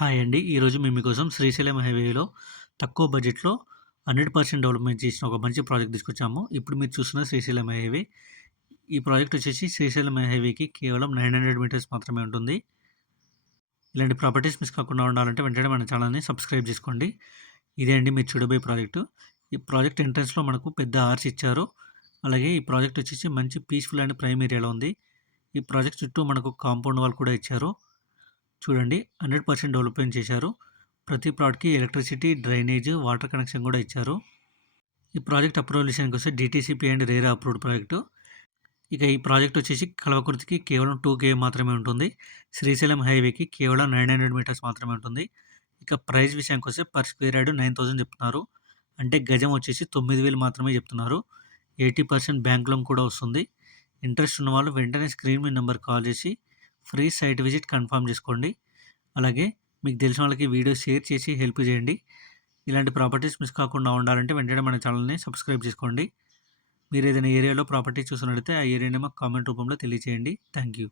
Hi అండి. ఈరోజు మేము మీకోసం శ్రీశైలం హైవేలో తక్కువ బడ్జెట్‌లో 100% డెవలప్‌మెంట్ చేసిన ఒక మంచి ప్రాజెక్ట్ తీసుకొచ్చాము. ఇప్పుడు మీరు చూస్తున్న శ్రీశైలం హైవే. ఈ ప్రాజెక్ట్ వచ్చేసి శ్రీశైలం హైవేకి కేవలం 900 మీటర్స్ మాత్రమే ఉంటుంది. ఇలాంటి ప్రాపర్టీస్ మిస్ కాకుండా ఉండాలంటే వెంటనే మన ఛానల్‌ని సబ్స్క్రైబ్ చేసుకోండి. ఇదే అండి మీరు చూడబోయే ప్రాజెక్టు. ఈ ప్రాజెక్ట్ ఎంట్రన్స్‌లో మనకు పెద్ద ఆర్చ్ ఇచ్చారు. అలాగే ఈ ప్రాజెక్ట్ వచ్చేసి మంచి పీస్‌ఫుల్ అండ్ ప్రైమ్ ఏరియాలో ఉంది. ఈ ప్రాజెక్ట్ చుట్టూ మనకు కాంపౌండ్ వాల్ కూడా ఇచ్చారు. చూడండి 100% డెవలప్‌మెంట్ చేశారు. ప్రతి ప్లాట్‌కి ఎలక్ట్రిసిటీ, డ్రైనేజ్, వాటర్ కనెక్షన్ కూడా ఇచ్చారు. ఈ ప్రాజెక్ట్ అప్రూవల్ విషయానికొస్తే DTCP and RERA approved project. ఇక ఈ ప్రాజెక్ట్ వచ్చేసి కలవకుర్తికి కేవలం టూ కే మాత్రమే ఉంటుంది. శ్రీశైలం హైవేకి కేవలం 900 మీటర్స్ మాత్రమే ఉంటుంది. ఇక ప్రైస్ విషయానికి వస్తే పర్ స్క్వేర్ యార్డ్ 9000 చెప్తున్నారు. అంటే గజం వచ్చేసి 9000 మాత్రమే చెప్తున్నారు. 80% బ్యాంక్ లోన్ కూడా వస్తుంది. ఇంట్రెస్ట్ ఉన్న వాళ్ళు వెంటనే స్క్రీన్ మీ నెంబర్ కాల్ చేసి ఫ్రీ సైట్ విజిట్ కన్ఫర్మ్ చేసుకోండి. అలాగే మీకు తెలిసిన వాళ్ళకి వీడియో షేర్ చేసి హెల్ప్ చేయండి. ఇలాంటి ప్రాపర్టీస్ మిస్ కాకుండా ఉండాలంటే వెంటనే మన ఛానల్‌ని సబ్స్క్రైబ్ చేసుకోండి. మీరు ఏదైనా ఏరియాలో ప్రాపర్టీ చూసినట్లయితే ఆ ఏరియాని మాకు కామెంట్ రూపంలో తెలియజేయండి. Thank you.